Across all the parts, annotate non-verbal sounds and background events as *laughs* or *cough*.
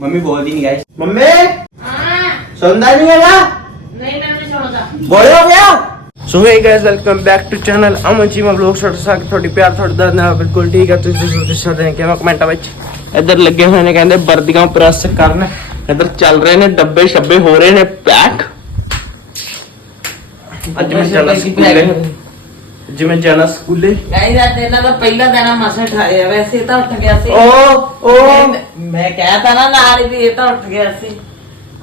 Mummy ਬੋਲਦੀ ਨਹੀਂ guys mummy! ਹਾਂ। ਸੁਣਦਾ ਨਹੀਂ ਹੈਗਾ? ਨਹੀਂ ਮੈਂ ਨਹੀਂ ਸੁਣਦਾ ਬੋਲੋ ਗਿਆ? So hey guys welcome back to channel Aman ji ਮੈਂ ਵਲੌਗ ਸ਼ਾਟ ਸਾਕ ਤੁਹਾਡੀ ਪਿਆਰ ਤੁਹਾਡਾ ਦਰਦ। ਨਾਲ ਬਿਲਕੁਲ ਠੀਕ ਹੈ ਤੁਸੀਂ ਤੁਸੀਂ ਸਕਦੇ ਹੋ ਕਿਵੇਂ ਕਮੈਂਟਾਂ ਵਿੱਚ? ਇੱਧਰ ਲੱਗੇ ਹੋਏ ਨੇ ਕਹਿੰਦੇ ਵਰਦੀਆਂ ਪ੍ਰੈਸ ਕਰਨ। ਇੱਧਰ ਚੱਲ ਰਹੇ ਨੇ ਡੱਬੇ ਛੱਬੇ ਹੋ ਰਹੇ ਨੇ ਪੈਕ ਅੱਜ ਮੈਂ ਜਾਣਾ ਸਕੂਲੇ। ਅੱਜ ਮੈਂ ਜਾਣਾ ਸਕੂਲੇ? ਗਾਈ ਰਾਤ ਇਹਨਾਂ ਦਾ ਪਹਿਲਾ ਦਿਨ ਆ ਮਸਾਂ ਠਾਇਆ ਵੈਸੇ ਤਾਂ ਉੱਠ ਗਿਆ ਸੀ। ਓ ਓ। ਮੈਂ- ਮੈਂ ਤਾ ਨਾ ਨਾਲ ਹੀ ਵੀ ਇਹ ਤਾਂ ਉੱਠ ਗਿਆ ਸੀ।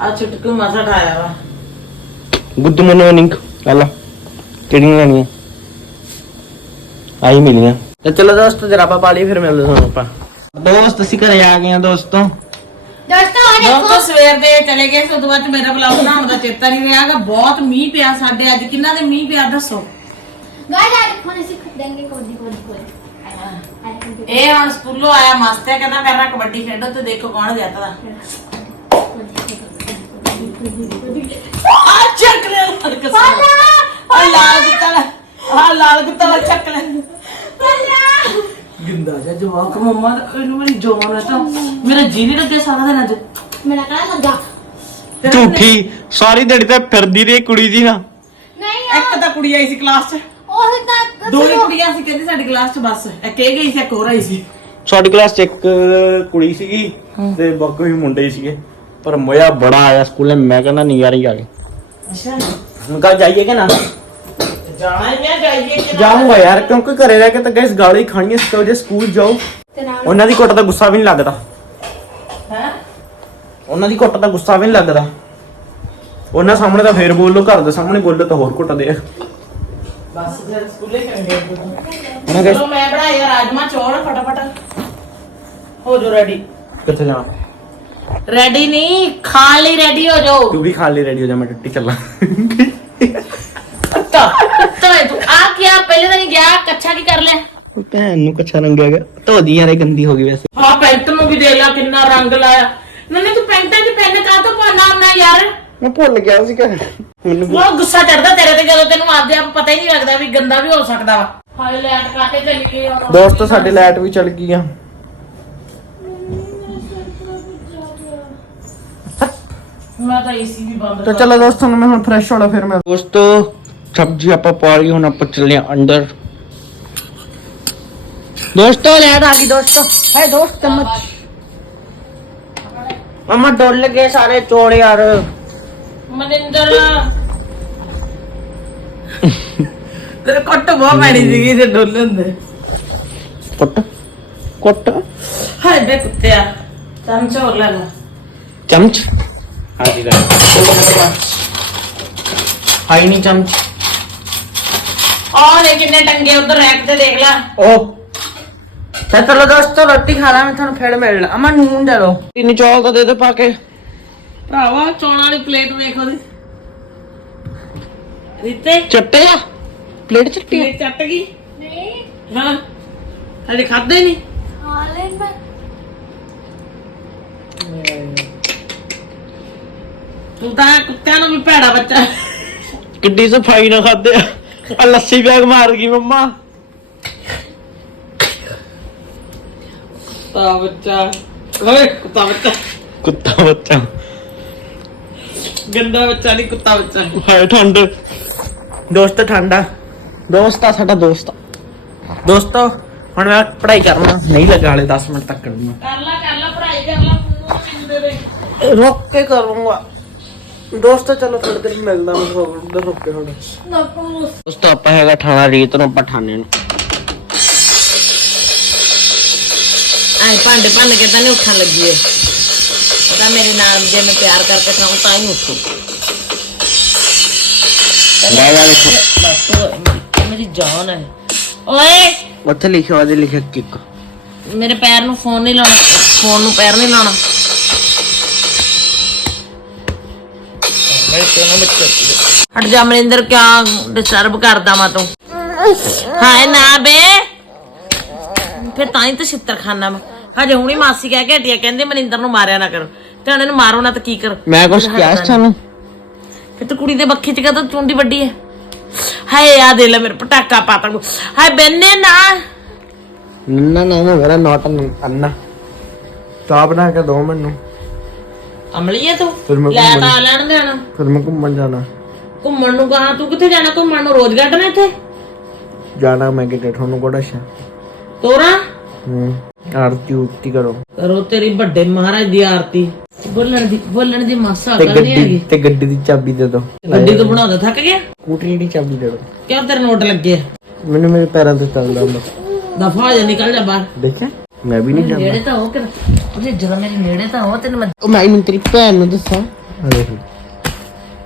ਆ ਛੁਟਕੂ ਮਸਾਂ ਠਾਇਆ ਵਾ। Good morning. ਹਲਾ ਕਿਹੜੀਆਂ ਲੈਣੀਆਂ? ਆਈ ਮਿਲੀਆਂ। ਤੇ ਚਲੋ ਦੋਸਤੋ ਜਰਾ ਆਪਾਂ ਪਾਲੀ ਫਿਰ ਮਿਲਦੇ ਤੁਹਾਨੂੰ ਆਪਾਂ। ਦੋਸਤ ਅਸੀਂ ਘਰੇ ਆ ਗਏ ਆ ਦੋਸਤੋ। ਦੋਸਤੋ ਆ ਲੋਕ ਦੇਖੋ। ਤਾਂ ਸਵੇਰ ਦੇ ਚਲੇ ਗਏ ਸੀ ਬਾਅਦ 'ਚ ਮੇਰਾ ਬਲੌਗ ਬਣਾਉਣ ਦਾ ਚੇਤਾ ਨਹੀਂ ਰਿਹਾਗਾ ਬਹੁਤ ਮੀਂਹ ਪਿਆ ਸਾਡੇ ਅੱਜ। ਕਿੰਨਾ ਦੇ ਮੀਂਹ ਪਿਆ ਦੱਸੋ? ਗਾਇਸ ਆ ਦੇਖੋ ਅਸੀਂ ਖੇਡਾਂਗੇ ਕਬੱਡੀ ਕਬੱਡੀ ਕਬੱਡੀ। ਇਹ ਹੁਣ ਸਕੂਲੋਂ ਆਇਆ ਮਸਤ ਹੈ ਕਹਿੰਦਾ ਮੇਰੇ ਨਾਲ ਕਬੱਡੀ ਖੇਡੋ ਤੇ ਦੇਖੋ ਕੌਣ ਜਿੱਤਦਾ ਆ ਚੱਕ ਲੈ ਹਰਕਤ ਆ ਲਾਲ ਕੁੱਤਾ ਆ ਲਾਲ ਕੁੱਤਾ ਵਾ ਚੱਕ ਲੈ ਗਿੰਦਾ ਜਾ ਜਵਾਕ ਮੰਮਾ ਦਾ ਇਹਨੂੰ ਮੇਰੀ ਜਵਾਨ ਹੈ ਤਾਂ। ਮੇਰਾ ਜੀ ਨਹੀਂ ਲੱਗਿਆ ਸਾਰਾ ਦਿਨ ਅੱਜ। ਮੇਰਾ ਕਹਣਾ ਲੱਗਾ। ਝੂਠੀ ਸਾਰੀ ਦਿਹਾੜੀ ਤੇ ਫਿਰਦੀ ਰਹੀ ਕੁੜੀ ਦੀ ਨਾ ਨਹੀਂ ਇੱਕ ਤਾਂ ਕੁੜੀ ਆਈ ਸੀ ਕਲਾਸ 'ਚ। ਉਹ ਤਾਂ ਦੋ ਹੀ ਕੁੜੀਆਂ ਸੀ ਕਹਿੰਦੀ ਸਾਡੀ ਕਲਾਸ 'ਚ ਬਸ। ਇੱਕ ਇਹ ਗਈ ਸੀ ਇੱਕ ਹੋਰ ਆਈ ਸੀ। ਸਾਡੀ ਕਲਾਸ ਚ ਇੱਕ ਕੁੜੀ ਸੀਗੀ ਤੇ ਬਾਕੀ ਵੀ ਮੁੰਡੇ ਹੀ ਸੀਗੇ। ਪਰ ਮਜ਼ਾ ਬੜਾ ਆਇਆ ਸਕੂਲੇ ਮੈਂ ਕਹਿੰਦਾ ਨਜ਼ਾਰੇ ਹੀ ਆ ਗਏ। ਅੱਛਾ। ਹੁਣ ਕੱਲ ਜਾਈਏ ਕਿ ਨਾ? ਜਾਣਾ ਹੀ ਪਿਆ ਜਾਈਏ ਕਿ ਨਾ? ਜਾਊਂਗਾ ਯਾਰ ਕਿਉਂਕਿ ਘਰੇ ਰਹਿ ਕੇ ਤਾਂ ਗੈਸ ਗਾਲੀ ਖਾਣੀ ਇਸ ਤੋਂ ਜੇ ਸਕੂਲ ਜਾਓ। ਤੇ ਨਾਲ ਉਹਨਾਂ ਦੀ ਕੁੱਟ ਦਾ ਗੁੱਸਾ ਵੀ ਨਹੀਂ ਲੱਗਦਾ। ਹੈਂ? ਉਹਨਾਂ ਦੀ ਕੁੱਟ ਦਾ ਗੁੱਸਾ ਵੀ ਨਹੀਂ ਲੱਗਦਾ। ਉਹਨਾਂ ਸਾਹਮਣੇ ਤਾਂ ਫੇਰ ਬੋਲੋ ਘਰ ਦੇ ਸਾਹਮਣੇ ਬੋਲੋ ਤਾਂ ਹੋਰ ਕੁੱਟਦੇ ਆ। ਬਸ ਫਿਰ ਸਕੂਲੇ ਚੰਗੇ ਉਹਨਾਂ ਗੈਸ ਚਲੋ ਮੈਂ ਬਣਾਏ ਆ ਰਾਜਮਾ ਚੌਲ ਫਟਾਫਟ। ਹੋ ਜੋ ਰੈਡੀ ਕਿੱਥੇ ਜਾਣਾ? ਰੈਡੀ ਨਹੀਂ ਖਾਣ ਲਈ ਰੈਡੀ ਹੋ ਜਾਓ। ਤੂੰ ਵੀ ਖਾਣ ਲਈ ਰੈਡੀ ਹੋ ਜਾ ਮੈਂ ਟੱਟੀ ਚੱਲਾਂ। ਕੁੱਤਾ ਕੁੱਤਾ ਹੈ ਤੂੰ। ਆ? ਕਿਆ ਪਹਿਲੇ ਦਿਨ ਹੀ ਗਿਆ ਕੱਛਾ ਕੀ ਕਰ ਲਿਆ? ਉਹ ਭੈਣ ਨੂੰ ਕੱਛਾ ਰੰਗਿਆ ਗਿਆ। ਧੋਦੀ ਯਾਰ ਇਹ ਗੰਦੀ ਹੋ ਗਈ ਵੈਸੇ। ਹਾਂ ਪੈਂਟ ਨੂੰ ਵੀ ਦੇ ਲਿਆ ਕਿੰਨਾ ਰੰਗ ਲਾਇਆ। ਨੰਨੇ ਤੂੰ ਪੈਂਟਾਂ 'ਚ ਪੈਨ ਕਾ ਤੋਂ ਪਾਣਾ ਮੈਂ ਭੁੱਲ ਗਿਆ ਸੀ ਕਿ ਮੈਨੂੰ ਉਹ ਗੁੱਸਾ ਚੜਦਾ ਤੇਰੇ ਤੇ ਜਦੋਂ ਤੈਨੂੰ ਆਪਦੇ ਆਪ ਪਤਾ ਹੀ ਨਹੀਂ ਲੱਗਦਾ ਵੀ ਗੰਦਾ ਵੀ ਹੋ ਸਕਦਾ ਵਾ। ਹਾਏ ਲੈਟ ਕਾਟੇ ਚਲੀ ਗਈ ਔਰ ਦੋਸਤੋ ਸਾਡੇ ਲਾਈਟ ਵੀ ਚਲ ਗਈ ਆ। ਮੈਂ ਤਾਂ ਏਸੀ ਵੀ ਬੰਦ ਤਾਂ ਚਲੋ ਦੋਸਤੋ ਮੈਂ ਹੁਣ ਫਰੈਸ਼ ਹੋਣਾ ਫਿਰ ਮੈਂ ਦੋਸਤੋ ਸਬਜ਼ੀ ਆਪਾਂ ਪਾ ਲਈ ਹੁਣ ਆਪਾਂ ਚੱਲੇ ਆਂ ਅੰਦਰ। ਦੋਸਤੋ ਲਾਈਟ ਆ ਗਈ ਦੋਸਤੋ। ਹੈ ਦੋਸਤ ਚਮਚ ਮਮਾ ਡੋਲ ਗਏ ਸਾਰੇ ਚੋੜ ਯਾਰ। ਮਨਿੰਦਰ। *laughs* ਤੇਰੇ ਕੁੱਟ ਬਹੁਤ ਪੈਣੀ ਸੀਗੀ ਜੇ ਡੋਲੇ ਹੁੰਦੇ। ਕੁੱਟ? ਕੁੱਟ? ਹਾਏ ਬੇ ਕੁੱਤਿਆ ਚਮਚ ਹੋਰ ਲੈ ਲੈ। ਚਮਚ? ਆ ਜੀ ਲੈ। ਹਾਈ ਨਹੀਂ ਚਮਚ। ਆਹ ਲੈ ਕਿੰਨੇ ਟੰਗੇ ਉਧਰ ਰੈਕ ਤੇ ਦੇਖ ਲੈ। ਓ ਤਾਂ ਚਲੋ ਦੋਸਤੋ ਰੋਟੀ ਖਾ ਲਾਂ ਮੈਂ ਤੁਹਾਨੂੰ ਫੇਰ ਮਿਲਣਾ। ਅਮਾ ਨੂਨ ਦੇ ਦੋ। ਤਿੰਨ ਚੌਲ ਤਾਂ ਦੇ ਦੇ ਪਾ ਕੇ। ਭਰਾਵਾ ਚੌਲਾਂ ਵਾਲੀ ਪਲੇਟ ਵੇਖ ਉਹਦੀ ਰੀਤੇ? ਚੱਟੇ ਆ? ਪਲੇਟ ਚੱਟੀ ਆ? ਪਲੇਟ ਚੱਟ ਗਈ? ਨਹੀਂ। ਹਾਂ। ਹਲੇ ਖਾਦੇ ਨਹੀਂ ਹਾਲੇ ਮੈਂ। ਤੂੰ ਤਾਂ ਕੁੱਤਿਆਂ ਨੂੰ ਵੀ ਭੈੜਾ ਬੱਚਾ। ਕਿੱਡੀ ਸਫ਼ਾਈ ਨਾਲ ਖਾਦੇ ਆ। ਆ ਲੱਸੀ ਬੈਗ ਮਾਰ ਗਈ ਮੰਮਾ। ਕੁੱਤਾ ਬੱਚਾ। ਓਏ ਕੁੱਤਾ ਬੱਚਾ। ਕੁੱਤਾ ਬੱਚਾ। ਗੰਦਾ ਬੱਚਾ ਨਹੀਂ ਕੁੱਤਾ ਬੱਚਾ ਹਾਏ ਠੰਡ। ਦੋਸਤ ਠੰਡਾ। ਦੋਸਤ ਆ ਸਾਡਾ ਦੋਸਤ। ਦੋਸਤੋ ਹੁਣ ਮੈਂ ਪੜ੍ਹਾਈ ਕਰਨਾ। ਨਹੀਂ ਲੱਗਾ ਹਲੇ 10 ਮਿੰਟ ਤੱਕ ਕਰੂੰਗਾ ਕਰ ਲੈ ਕਰ ਲੈ ਪੜ੍ਹਾਈ ਕਰ ਲੈ ਫੋਨ ਮੈਨੂੰ ਦੇ ਦੇ ਰੁਕ ਕੇ ਕਰੂੰਗਾ। ਦੋਸਤੋ ਚਲੋ ਥੋੜੀ ਦੇਰ ਮਿਲਦਾ ਮੈਂ ਤੁਹਾਨੂੰ ਰੁਕ ਕੇ ਹੁਣ। ਨਾ ਕੋਸ ਦੋਸਤੋ ਆਪਾਂ ਹੈਗਾ ਠਾਣਾ ਰੀਤ ਨੂੰ ਆਪਾਂ ਠਾਣੇ ਨੂੰ। ਆਏ ਭਾਂਡੇ ਭੰਨ ਕੇ ਤਾਂ ਨਹੀਂ ਉੱਠਣ ਲੱਗੀ ਏ? ਪਤਾ ਮੇਰੇ ਨਾਲ ਜੇ ਮੈਂ ਪਿਆਰ ਕਰਕੇ ਖਾਉਂ ਤਾਂ ਹੀ ਉੱਠੂ। ਲੈ ਲੈ ਦੇਖੋ ਬਸ ਉਹ ਮੇਰੀ ਜਾਨ ਹੈ। ਓਏ! ਉੱਥੇ ਲਿਖਿਆ ਉਹਦੇ ਲਿਖਿਆ ਕਿੱਕ ਮੇਰੇ ਪੈਰ ਨੂੰ ਫੋਨ ਨਹੀਂ ਲਾਉਣਾ। ਫੋਨ ਨੂੰ ਪੈਰ ਨਹੀਂ ਲਾਉਣਾ। ਮੈਂ ਤੈਨੂੰ ਬੱਚਾ ਹਟ ਜਾ ਮਨਿੰਦਰ ਕਿਆ ਡਿਸਟਰਬ ਕਰਦਾ ਮਾ ਤੂੰ? ਹਾਏ ਨਾ ਬੇ! ਫਿਰ ਤਾਂ ਹੀ ਤਾਂ ਛਿੱਤਰ ਖਾਨਾ ਮੈਂ ਹਜੇ ਹੁਣੀ ਮਾਸੀ ਕਹਿ ਕੇ ਹਟਿਆ ਕਹਿੰਦੇ ਮਨਿੰਦਰ ਨੂੰ ਮਾਰਿਆ ਨਾ ਕਰੋ। ਤੇ ਹੁਣ ਇਹਨੂੰ ਮਾਰੋ ਨਾ ਤਾਂ ਕੀ ਕਰੋ। ਮੈਂ ਕੁਛ ਕਿਹਾ ਸੀ ਤੁਹਾਨੂੰ? ਫਿਰ ਤੂੰ ਕੁੜੀ ਦੇ ਬੱਖੇ ਚ ਕਦੋਂ ਚੁੰਡੀ ਵੱਡੀ ਹੈ ਹਾਏ ਆ ਦੇ ਲੈ ਮੇਰੇ ਪਟਾਕਾ ਪਾਤਾ ਹਾਏ ਬੰਨੇ ਨਾ। ਨਾ ਨਾ ਨਾ ਮੇਰਾ ਨਾਟ ਅੰਨਾ ਚਾਹ ਬਣਾ ਕੇ ਦੋ ਮੈਨੂੰ। ਅਮਲੀ ਹੈ ਤੂੰ? ਫਿਰ ਮੈਂ ਲੈ ਤਾਂ ਲੈਣ ਦੇਣਾ। ਫਿਰ ਮੈਂ ਘੁੰਮਣ ਜਾਣਾ। ਘੁੰਮਣ ਨੂੰ ਕਹਾਂ ਤੂੰ ਕਿੱਥੇ ਜਾਣਾ ਘੁੰਮਣ ਨੂੰ? ਰੋਜ਼ ਕੱਢਣਾ ਇੱਥੇ? ਜਾਣਾ ਮੈਂ ਕਿਤੇ ਤੁਹਾਨੂੰ ਕੋੜਾ ਸ਼ਾ। ਤੋਰਾ? ਹੂੰ ਆਰਤੀ ਉਤੀ ਕਰੋ। ਕਰੋ ਤੇਰੀ ਵੱਡੇ ਮਹਾਰਾਜ ਦੀ ਆਰਤੀ। ਬੋਲਣ ਦੀ ਬੋਲਣ ਦੀ ਮਾਸਾ ਤੇ ਅਕਲ ਨਹੀਂ ਗੱਡੀ ਹੈਗੀ। ਤੇ ਗੱਡੀ ਦੀ ਚਾਬੀ ਦੇ ਦਿਓ ਗੱਡੀ ਤੋਂ ਬਣਾਉਂਦਾ ਥੱਕ ਗਿਆ। ਸਕੂਟਰੀ ਦੀ ਚਾਬੀ ਦੇ ਦਿਓ ਕਿਉਂ ਤੇਰੇ ਨੋਟ ਲੱਗੇ? ਮੈਨੂੰ ਮੇਰੇ ਪੈਰਾਂ ਤੇ ਚੱਲਦਾ ਹੁੰਦਾ ਦਫਾ ਹੋ ਜਾ ਨਿਕਲ ਜਾ ਬਾਹਰ। ਦੇਖਿਆ? ਮੈਂ ਵੀ ਨਹੀਂ ਜਾਂਦਾ ਨੇੜੇ ਤਾਂ ਹੋ ਕਰ ਉਹਦੇ ਜਦੋਂ ਮੇਰੇ ਨੇੜੇ ਤਾਂ ਹੋ ਤੈਨੂੰ ਮੈਂ ਉਹ ਮੈਂ ਮੈਨੂੰ ਤੇਰੀ ਭੈਣ ਨੂੰ ਦੱਸਾਂ। ਆ ਦੇਖ।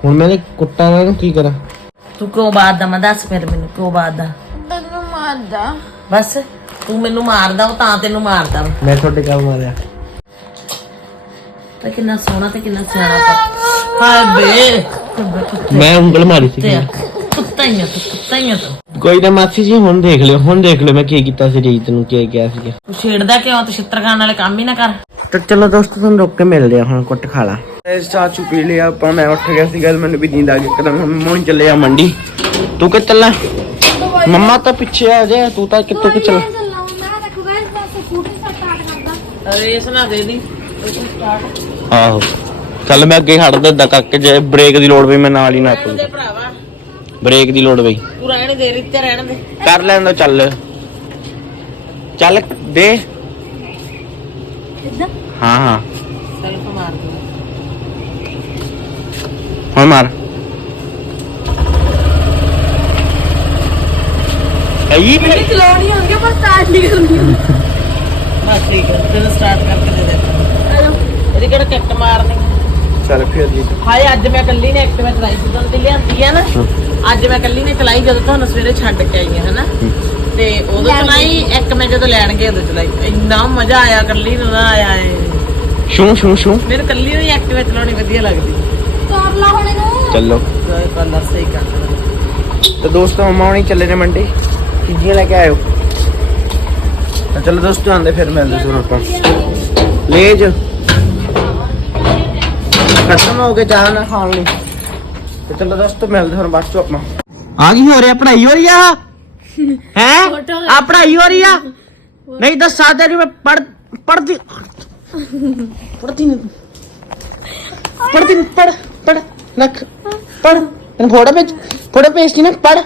ਹੁਣ ਮੈਂ ਇਹ ਕੁੱਟਾਂ ਨਾਲ ਕੀ ਕਰਾਂ? ਤੂੰ ਕਿਉਂ ਬਾਤ ਦਾ? ਮੈਂ ਦੱਸ ਫਿਰ ਮੈਨੂੰ ਕਿਉਂ ਬਾਤ ਦਾ? ਤੈਨੂੰ ਮਾਰਦਾ। ਬਸ ਤੂੰ ਮੈਨੂੰ ਮਾਰਦਾ ਉਹ ਤਾਂ ਤੈਨੂੰ ਮਾਰਦਾ ਵਾ। ਮੈਂ ਤੁਹਾਡੇ ਕੰਮ ਮਾਰਿਆ। ਤੇ ਕਿੰਨਾ ਸੋਹਣਾ ਤੇ ਕਿੰਨਾ ਸਿਆਣਾ ਪਾ ਹਾਏ ਬੇ ਮੈਂ ਉਂਗਲ ਮਾਰੀ ਸੀ ਤੇ ਕੁੱਤਾ ਹੀ ਆ ਤੂੰ ਕੁੱਤਾ ਹੀ ਆ ਤੂੰ। ਕੋਈ ਨਾ ਮਾਸੀ ਜੀ ਹੁਣ ਦੇਖ ਲਿਓ ਹੁਣ ਦੇਖ ਲਿਓ ਮੈਂ ਕੀ ਕੀਤਾ ਸੀ ਰੀਤ ਨੂੰ ਕੀ ਕਿਹਾ ਸੀ ਤੂੰ ਛੇੜਦਾ ਕਿਉਂ? ਤੂੰ ਛਿੱਤਰ ਖਾਣ ਵਾਲੇ ਕੰਮ ਹੀ ਨਾ ਕਰ। ਤਾਂ ਚਲੋ ਦੋਸਤੋ ਤੁਹਾਨੂੰ ਰੁਕ ਕੇ ਮਿਲਦੇ ਆ ਹੁਣ ਕੁੱਟ ਖਾ ਲਾ। ਚਾਹ ਚੁ ਪੀ ਲਿਆ ਆਪਾਂ ਮੈਂ ਉੱਠ ਗਿਆ ਸੀ ਗੱਲ ਮੈਨੂੰ ਵੀ ਨੀਂਦ ਆ ਗਈ ਇੱਕਦਮ ਮੋਣ ਚੱਲੇ ਆ ਮੰਡੀ। ਤੂੰ ਕਿ ਚੱਲਾ ਮੰਮਾ ਤਾਂ ਪਿੱਛੇ ਆ ਜਾ ਤੂੰ ਤਾਂ ਕਿੱਥੋਂ ਕਿ ਚੱਲ ਮੈਂ ਦੇਖੋ ਗਾਇਸ ਬਸ ਸਕੂਟਰ ਸਟਾਰਟ ਕਰਦਾ। ਰੇਸ ਨਾ ਦੇ ਦੀ। ਆਹੋ। ਚੱਲ ਮੈਂ ਅੱਗੇ ਖੜ ਦਿੰਦਾ ਕਰਕੇ ਜੇ ਬ੍ਰੇਕ ਦੀ ਲੋੜ ਪਈ ਮੈਂ ਨਾਲ ਹੀ ਨਾ ਰਹਿਣ ਦੇ ਭਰਾਵਾ ਬ੍ਰੇਕ ਦੀ ਲੋੜ ਪਈ। ਤੂੰ ਰਹਿਣ ਦੇ ਰਿੱਤੇ ਰਹਿਣ ਦੇ। ਕਰ ਲੈਣ ਦੋ ਚੱਲ। ਚੱਲ ਦੇ। ਇਦਾਂ ਹਾਂ ਹਾਂ। ਸੈਲਫ ਮਾਰ ਦੇ ਹੁਣ ਮਾਰ। ਅਈ ਚਲਾਉਣੀ ਹੋਣਗੇ ਪਰ ਸਟਾਰਟ ਨਹੀਂ ਕਰਨੀ। ਬਸ ਠੀਕ ਹੈ ਤੈਨੂੰ ਸਟਾਰਟ ਕਰਕੇ ਦੇ ਦੇ। ਇਹਦੀ ਕਿਹੜਾ ਕਿੱਟ ਮਾਰਨੀ? ਚੱਲ ਫਿਰ ਜੀ। ਹਾਏ ਅੱਜ ਮੈਂ ਕੱਲੀ ਨੇ ਐਕਟਿਵਾ ਚਲਾਈ ਸੀ ਤੁਹਾਨੂੰ ਤੇ ਲਿਆਂਦੀ ਆ ਨਾ ਅੱਜ ਮੈਂ ਕੱਲੀ ਨੇ ਚਲਾਈ ਜਦੋਂ ਤੁਹਾਨੂੰ ਸਵੇਰੇ ਛੱਡ ਕੇ ਆਈ ਹਾਂ ਹਨਾ? ਤੇ ਉਦੋਂ ਚਲਾਈ ਇੱਕ ਮੈਂ ਜਦੋਂ ਲੈਣ ਗਏ ਉਦੋਂ ਚਲਾਈ। ਇੰਨਾ ਮਜ਼ਾ ਆਇਆ ਕੱਲੀ ਨੂੰ ਨਾ ਆਇਆ ਏ ਸ਼ੂ ਸ਼ੂ ਸ਼ੂ ਮੈਨੂੰ ਕੱਲੀ ਨੂੰ ਐਕਟਿਵਾ ਚਲਾਉਣੀ ਵਧੀਆ ਲੱਗਦੀ। ਕਰ ਲਾ ਹੁਣ ਇਹਨੂੰ। ਚੱਲੋ। ਜਾਏ ਕਲਰ ਸਹੀ ਕਰ ਤੇ ਦੋਸਤੋ ਮਮਾ ਹੁਣੀ ਚੱਲੇ ਨੇ ਮੰਡੀ। ਚੀਜ਼ੀਆਂ ਲੈ ਕੇ ਆਇਓ। ਤਾਂ ਚਲੋ ਦੋਸਤੋ ਆਂਦੇ ਫਿਰ ਮਿਲਦੇ ਤੁਹਾਨੂੰ ਆਪਾਂ। ਲੇਜ ਖਤਮ ਹੋ ਗਏ ਚਾਹ ਨਾ ਖਾਣ ਲਈ। ਤੇ ਚਲੋ ਦੋਸਤੋ ਮਿਲਦੇ ਹੁਣ ਬਾਅਦ ਚੋਂ ਆਪਾਂ। ਆ ਕੀ ਹੋ ਰਿਹਾ ਪੜ੍ਹਾਈ ਹੋ ਰਹੀ ਆ? *laughs* ਹੈ? ਆ ਪੜ੍ਹਾਈ ਹੋ ਰਹੀ ਆ? ਨਹੀਂ ਤਾਂ ਸਾਦੇ ਨੂੰ ਮੈਂ ਪੜ ਪੜਦੀ ਪੜਦੀ ਨਹੀਂ ਪੜਦੀ ਨਹੀਂ ਪੜ ਪੜ ਨਖ ਪੜ ਤੈਨੂੰ ਫੋਟੋ ਭੇਜ ਫੋਟੋ ਭੇਜਤੀ ਨਾ ਪੜ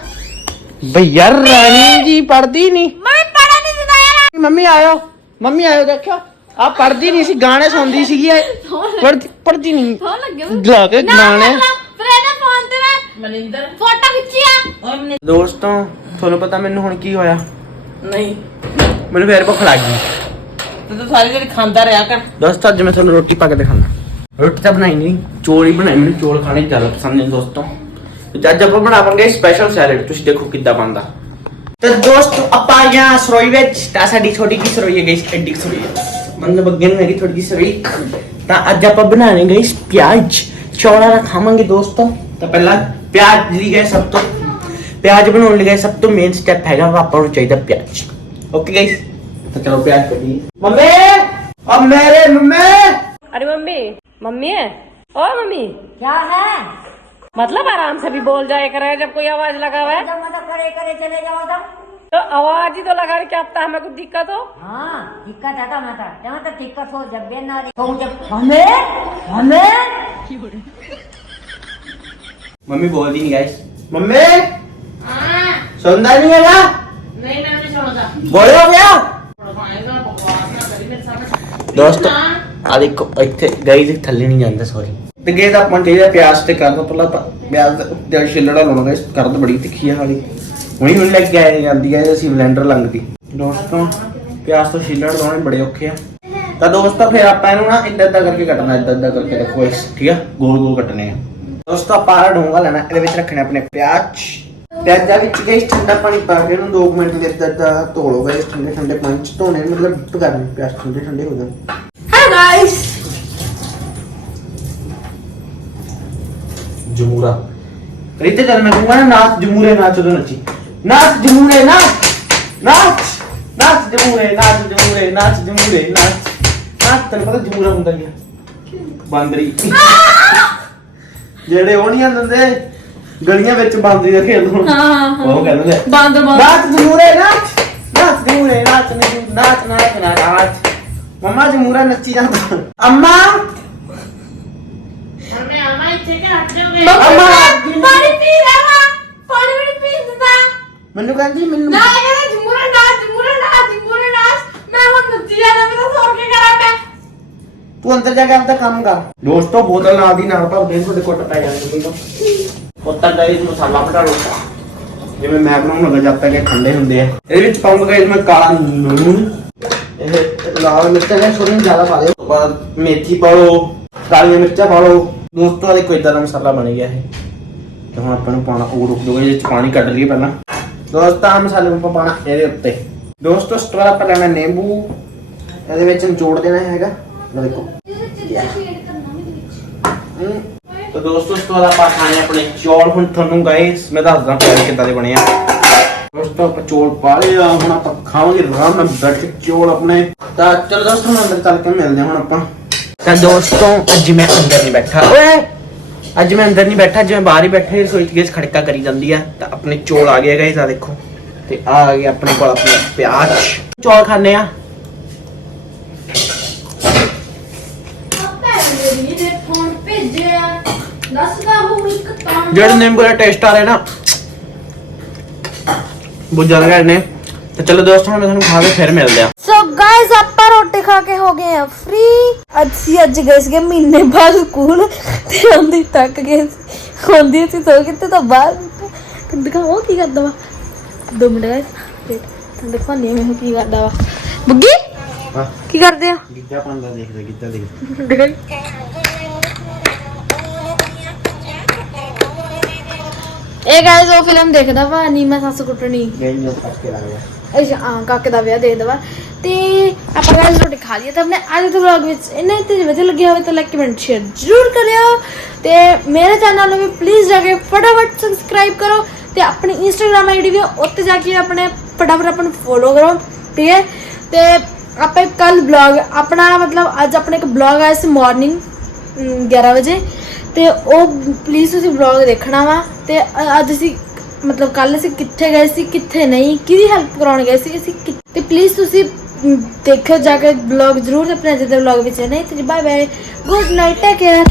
ਭਈਆ ਰਾਣੀ ਜੀ ਪੜਦੀ ਨਹੀਂ ਮੈਂ ਪੜਾ ਨਹੀਂ ਦਿੰਦਾ ਯਾਰ। ਮੰਮੀ ਆਇਓ ਮੰਮੀ ਆਇਓ ਦੇਖਿਓ। ਆ ਪੜਦੀ ਨਹੀਂ ਸੀ ਗਾਣੇ ਸੁਣਦੀ ਸੀਗੀ ਪੜਦੀ ਪੜਦੀ ਨਹੀਂ ਲੱਗੇ ਲਾ ਕੇ ਗਾਣੇ। ਫਿਰ ਇਹਦੇ ਫੋਨ ਤੇ ਮੈਂ ਮਨਿੰਦਰ। ਫੋਟੋ ਖਿੱਚੀ ਆ। ਮਨਿੰਦਰ। ਦੋਸਤੋ ਤੁਹਾਨੂੰ ਪਤਾ ਮੈਨੂੰ ਹੁਣ ਕੀ ਹੋਇਆ? ਨਹੀਂ। ਮੈਨੂੰ ਫੇਰ ਭੁੱਖ ਲੱਗ ਗਈ। ਤੇ ਤੂੰ ਸਾਰੀ ਦਿਨ ਖਾਂਦਾ ਰਿਹਾ ਕਰ। ਦੋਸਤੋ ਅੱਜ ਮੈਂ ਤੁਹਾਨੂੰ ਰੋਟੀ ਪਾ ਕੇ ਦਿਖਾਣਾ ਰੋਟੀ ਤਾਂ ਬਣਾਈ ਨਹੀਂ ਚੋਲ ਹੀ ਬਣਾਏ ਮੈਨੂੰ ਚੋਲ ਖਾਣੇ ਜ਼ਿਆਦਾ ਪਸੰਦ ਨੇ ਦੋਸਤੋ। ਤੇ ਅੱਜ ਆਪਾਂ ਬਣਾਵਾਂਗੇ ਸਪੈਸ਼ਲ ਸੈਲਡ ਤੁਸੀਂ ਦੇਖੋ ਕਿੱਦਾਂ ਬਣਦਾ। ਤੇ ਦੋਸਤੋ ਆਪਾਂ ਆਇਆ ਸਰੋਈ ਵਿੱਚ। ਤਾਂ ਸਾਡੀ ਛੋਟੀ ਕੀ ਸਰੋਈ ਹੈ ਗਈ ਐਡੀ ਕੁ ਸਰੋਈ ਹੈ। ਮਤਲਬ ਅੱਗੇ ਨੂੰ ਹੈਗੀ ਥੋੜੀ ਜਿਹੀ ਸਰੋਈ ਤਾਂ ਅੱਜ ਆਪਾਂ ਬਣਾਣੇ ਗਏ ਪਿਆਜ਼ ਚੌਲਾਂ ਨਾਲ ਖਾਵਾਂਗੇ ਦੋਸਤੋ ਤਾਂ ਪਹਿਲਾਂ ਪਿਆਜ਼ ਲਈ ਗਏ ਸਭ ਤੋਂ ਪਿਆਜ਼ ਬਣਾਉਣ ਲਈ ਗਏ ਸਭ ਤੋਂ ਮੇਨ ਸਟੈਪ ਹੈਗਾ ਵਾ ਆਪਾਂ ਨੂੰ ਚਾਹੀਦਾ ਪਿਆਜ਼ ਓਕੇ ਗਾਇਸ ਤਾਂ ਚਲੋ ਪਿਆਜ਼ ਕੱਢੀਏ ਮੰਮੀ ਆ ਮੇਰੇ ਮੰਮੀ अरे मम्मी मम्मी है ओ मम्मी क्या है मतलब आराम से भी बोल जाए करे जब कोई आवाज लगा हुआ है जब मतलब करे करे चले जाओ तब तो आवाज ही तो लगा रही क्या पता हमें कुछ दिक्कत हो हाँ दिक्कत आता मैं था जब तक दिक्कत हो जब भी ना हो जब हमें हमें मम्मी बोल दी नहीं गाइस मम्मी सुनता नहीं है ना ਨਹੀਂ ਮੈਂ ਨਹੀਂ ਸੁਣਦਾ बोले हो गया ਖਾਏਗਾ ਬਕਵਾਸ ਨਾ ਕਰੀ ਮੇਰੇ ਸਾਹਮਣੇ ਦੋਸਤੋ ਆ ਦੇਖੋ ਇੱਥੇ ਗਾਈਸ ਇਹ ਥੱਲੇ ਨਹੀਂ ਜਾਂਦਾ ਸੌਰੀ ਤੇ ਗਾਈਸ ਆਪਾਂ ਨੂੰ ਚਾਹੀਦਾ ਪਿਆਜ਼ ਤੇ ਕਰ ਦੋ ਪਹਿਲਾਂ ਆਪਾਂ ਪਿਆਜ਼ ਦੇ ਉੱਤੇ ਛਿੱਲੜਾ ਲਾਉਣਾ ਗਾਈਸ ਕਰਦ ਬੜੀ ਤਿੱਖੀ ਆ ਹਾਲੀ ਹੁਣੀ ਹੁਣੀ ਲੱਗ ਕੇ ਆਏ ਜਾਂਦੀ ਹੈ ਅਸੀਂ ਬਲੈਂਡਰ ਲੰਗਦੀ ਦੋਸਤੋ ਪਿਆਜ਼ ਤੋਂ ਛਿੱਲੜ ਲਾਉਣੇ ਬੜੇ ਔਖੇ ਆ। ਤਾਂ ਦੋਸਤੋ ਫਿਰ ਆਪਾਂ ਇਹਨੂੰ ਨਾ ਇੱਦਾਂ ਇੱਦਾਂ ਕਰਕੇ ਕੱਟਣਾ ਇੱਦਾਂ ਇੱਦਾਂ ਕਰਕੇ ਦੇਖੋ ਇਸ ਠੀਕ ਆ? ਗੋਲ ਗੋਲ ਕੱਟਣੇ ਆ। ਦੋਸਤੋ ਆਪਾਂ ਆਹ ਡੋਂਗਾ ਲੈਣਾ ਇਹਦੇ ਵਿੱਚ ਰੱਖਣੇ ਆਪਣੇ ਪਿਆਜ਼। ਪਿਆਜ਼ਾਂ ਵਿੱਚ ਗਾਈਸ ਠੰਡਾ ਪਾਣੀ ਪਾ ਕੇ ਇਹਨੂੰ 2 ਮਿੰਟ ਦੇ ਇੱਦਾਂ ਇੱਦਾਂ ਧੋ ਲਓ ਠੰਡੇ ਠੰਡੇ ਪਾਣੀ ਚ ਧੋਣੇ ਮਤਲਬ ਡਿਪ ਕਰਨੇ ਪਿਆਜ਼ ਠੰਡੇ ਠੰਡੇ ਹੋ ਜਾਣ। Hi guys ਜਮੂਰਾ। ਕਰੀਤੇ ਚੱਲ ਮੈਂ ਕਹੂੰਗਾ ਨਾ ਨਾਚ ਜਮੂਰੇ ਨਾਚ ਉਦੋਂ ਨੱਚੀ। ਨਾਚ ਜਮੂਰੇ ਨਾਚ ਨਾਚ ਨਾਚ ਜਮੂਰੇ ਨਾਚ ਜਮੂਰੇ ਨਾਚ ਜਮੂਰੇ ਨਾਚ ਨਾਚ ਤੈਨੂੰ ਪਤਾ ਜਮੂਰਾ ਹੁੰਦਾ ਕੀ ਆ ਬਾਂਦਰੀ ਜਿਹੜੇ ਉਹ ਨਹੀਂ ਆਂਦੇ ਗਲੀਆਂ ਵਿੱਚ ਬਾਂਦਰੀ ਦਾ ਖੇਡ ਹੁਣ। ਉਹ ਕਹਿੰਦੇ ਨੇ ਬੰਦ। ਨਾਚ ਜਮੂਰੇ ਨਾਚ ਨਾਚ ਜਮੂਰੇ ਨਾਚ ਨੀ- ਨਾਚ ਨਾਚ ਨਾ- ਨਾਚ ਮਮਾ ਜਮੂਰਾ ਨੱਚੀ ਜਾਂਦਾ। ਅੰਮਾ। ਬੱਚੇ ਕਿ ਹੱਟ ਜਾਓਗੇ? ਅਮਾ ਮੈਨੂੰ ਕਹਿੰਦੀ ਮੈਨੂੰ ਨਾ ਕਹਿੰਦਾ ਜਮੂਰਾ ਨਾਚ ਜਮੂਰਾ ਨਾਚ ਜਮੂਰਾ ਨਾਚ ਮੈਂ ਹੁਣ ਨੱਚੀ ਜਾਣਾ ਮੈਂ ਤਾਂ ਸੌਂ ਕੇ ਕਰਾਂ ਮੈਂ। ਤੂੰ ਅੰਦਰ ਜਾ ਕੇ ਆਪਦਾ ਕੰਮ ਕਰ। ਦੋਸਤੋ ਬੋਤਲ ਨਾਲ ਦੀ ਨਾਲ ਦੇ ਤੁਹਾਡੇ ਕੁੱਟ ਪੈ ਜਾਂਦੇ ਮੈਨੂੰ ਕੁੱਤਾ ਗਾਇਸ ਮਸਾਲਾ ਪਟਾ ਲਓ ਜਿਵੇਂ ਮੈਂ ਬਣਾਉਣ ਲੱਗਾ ਜਦ ਤੱਕ ਇਹ ਠੰਡੇ ਹੁੰਦੇ ਆ। ਇਹਦੇ ਵਿੱਚ ਪਾਉਂਗਾ ਗਾਇਸ ਮੈਂ ਕਾਲਾ ਨੂਨ ਇਹ ਲਾਲ ਮਿਰਚਾਂ ਨੇ ਥੋੜੀਆਂ ਜ਼ਿਆਦਾ ਪਾ ਦਿਓ। ਬਾਅਦ ਮੇਥੀ ਪਾ ਲਓ ਕਾਲੀਆਂ ਮਿਰਚਾਂ ਪਾ ਲਓ ਦੋਸਤੋ ਆ ਦੇਖੋ ਇਦਾਂ ਦਾ ਮਸਾਲਾ ਬਣ ਗਿਆ ਇਹ। ਤੇ ਹੁਣ ਆਪਾਂ ਨੂੰ ਪਾਣਾ ਉਹ ਰੁਕ ਦੋ ਇਹਦੇ ਵਿੱਚ ਪਾਣੀ ਕੱਢ ਲਈਏ ਪਹਿਲਾਂ। ਦੋਸਤੋ ਆ ਮਸਾਲੇ ਨੂੰ ਪਾਣਾ ਇਹਦੇ ਉੱਤੇ। ਦੋਸਤੋ, ਇਸ ਤੋਂ ਬਾਅਦ ਆਪਾਂ ਲੈਣਾ ਨਿੰਬੂ। ਇਹਦੇ ਵਿੱਚ ਨਿਚੋੜ ਦੇਣਾ ਹੈਗਾ। ਲਓ ਦੇਖੋ। ਤਾਂ ਦੋਸਤੋ, ਇਸ ਤੋਂ ਬਾਅਦ ਆਪਾਂ ਖਾਣੇ ਆਪਣੇ ਚੌਲ। ਹੁਣ ਤੁਹਾਨੂੰ ਗਾਇਸ, ਮੈਂ ਦੱਸਦਾ ਫਿਰ ਕਿੱਦਾਂ ਦੇ ਬਣੇ ਆ। ਦੋਸਤੋ, ਆਪਾਂ ਚੌਲ ਪਾ ਲਏ ਆ। ਹੁਣ ਆਪਾਂ ਖਾਵਾਂਗੇ ਆਰਾਮ ਨਾਲ ਬੈਠ ਕੇ ਚੌਲ ਆਪਣੇ। ਤਾਂ ਚਲੋ ਦੋਸਤੋ, ਹੁਣ ਅੰਦਰ ਚੱਲ ਕੇ ਮਿਲਦੇ ਹਾਂ ਹੁਣ ਆਪਾਂ। ਤਾਂ ਦੋਸਤੋ, ਅੱਜ ਮੈਂ ਅੰਦਰ ਨਹੀਂ ਬੈਠਾ। ਓਏ! ਅੱਜ ਮੈਂ ਅੰਦਰ ਨਹੀਂ ਬੈਠਾ ਜਿਵੇਂ ਬਾਹਰ ਹੀ ਬੈਠੇ ਰਸੋਈ ਚ ਗੈਸ ਖੜਕਾ ਕਰੀ ਜਾਂਦੀ ਆ। ਤਾਂ ਆਪਣੇ ਚੌਲ ਆ ਗਏ ਗਾਇਸ ਆ ਦੇਖੋ। ਤੇ ਆ ਆ ਗਏ ਆਪਣੇ ਕੋਲ ਆਪਣੇ ਪਿਆਜ਼। ਚੌਲ ਖਾਣੇ ਆ? ਜਿਹੜੇ ਨਿੰਬੂ ਦਾ ਟੇਸਟ ਆ ਰਿਹਾ ਨਾ ਬਹੁਤ ਜ਼ਿਆਦਾ ਨੇ। ਤੇ ਚਲੋ ਦੋਸਤੋ ਹੁਣ ਮੈਂ ਤੁਹਾਨੂੰ ਖਾ ਕੇ ਫਿਰ ਮਿਲਦੇ ਆ ਸੋ ਗਾਇਸ ਆਪਾਂ ਰੋਟੀ ਖਾ ਕੇ ਹੋ ਗਏ ਆ ਫ੍ਰੀ ਅਸੀਂ ਅੱਜ ਗਏ ਸੀਗੇ ਮਹੀਨੇ ਬਾਅਦ ਸਕੂਲ ਤੇ ਆਉਂਦੀ ਤੱਕ ਗਏ ਸੀ। ਆਉਂਦੀ ਅਸੀਂ ਸੋ ਕਿਤੇ ਤਾਂ ਬਾਹਰ। ਤੇ ਦਿਖਾ ਉਹ ਕੀ ਕਰਦਾ ਵਾ। ਦੋ ਮਿੰਟ ਗਾਇਸ ਵੇਟ ਤੁਹਾਨੂੰ ਦਿਖਾਉਂਦੀ ਆ ਮੈਨੂੰ ਕੀ ਕਰਦਾ ਵਾ। ਬੁੱਗੀ ਹਾਂ। ਕੀ ਕਰਦੇ ਆ ਗਿੱਧਾ ਪਾਉਂਦਾ ਦੇਖਦਾ ਗਿੱਧਾ ਦੇਖਦਾ। ਇਹ ਗਾਇਸ ਉਹ ਫਿਲਮ ਦੇਖਦਾ ਵਾ ਨੀਮਾ ਸੱਸ ਕੁੱਟਣੀ। ਗਈ ਨੂੰ ਫਸ ਕੇ ਲੱਗ ਗਿਆ। ਕਾਕੇ ਦਾ ਵਿਆਹ ਦੇਖਦਾ ਵਾ ਤੇ ਆਪਾਂ ਗਾਇਸ ਰੋਟੀ ਖਾ ਲਈ ਤਾਂ ਆਪਣੇ ਅੱਜ ਦੇ ਵਲੌਗ ਵਿੱਚ ਇੰਨਾ ਹੀ ਤੇ ਵਧੀਆ ਲੱਗਿਆ ਹੋਵੇ ਤਾਂ ਲਾਈਕ ਕਮੈਂਟ ਸ਼ੇਅਰ ਜ਼ਰੂਰ ਕਰਿਓ। ਤੇ ਮੇਰੇ ਚੈਨਲ ਨੂੰ ਵੀ ਪਲੀਜ਼ ਜਾ ਕੇ ਫਟਾਫਟ ਸਬਸਕ੍ਰਾਈਬ ਕਰੋ ਤੇ ਆਪਣੀ ਇੰਸਟਾਗ੍ਰam ਆਈਡੀ ਵੀ ਉੱਤੇ ਜਾ ਕੇ ਆਪਣੇ ਫਟਾਫਟ ਆਪਾਂ ਨੂੰ ਫੋਲੋ ਕਰੋ, ਠੀਕ ਹੈ? ਤੇ ਆਪਾਂ ਕੱਲ ਬਲੌਗ ਆਪਣਾ ਮਤਲਬ ਅੱਜ ਆਪਣਾ ਇੱਕ ਬਲੌਗ ਆਇਆ ਸੀ ਮਾਰਨਿੰਗ 11 ਵਜੇ। ਤੇ ਉਹ ਪਲੀਜ਼ ਤੁਸੀਂ ਵਲੌਗ ਦੇਖਣਾ ਵਾ। ਤੇ ਅੱਜ ਅਸੀਂ ਮਤਲਬ ਕੱਲ ਅਸੀਂ ਕਿੱਥੇ ਗਏ ਸੀ ਕਿੱਥੇ ਨਹੀਂ ਕਿਹਦੀ ਹੈਲਪ ਕਰਾਉਣ ਗਏ ਸੀ ਅਸੀਂ ਕਿ- ਤੇ ਪਲੀਜ਼ ਤੁਸੀਂ ਮ, ਦੇਖਿਓ ਜਾ ਕੇ ਵਲੌਗ ਜ਼ਰੂਰ ਆਪਣੇ ਅੱਜ ਦੇ ਵਲੌਗ ਵਿੱਚ ਨਹੀਂ ਤੇ bye bye good night take care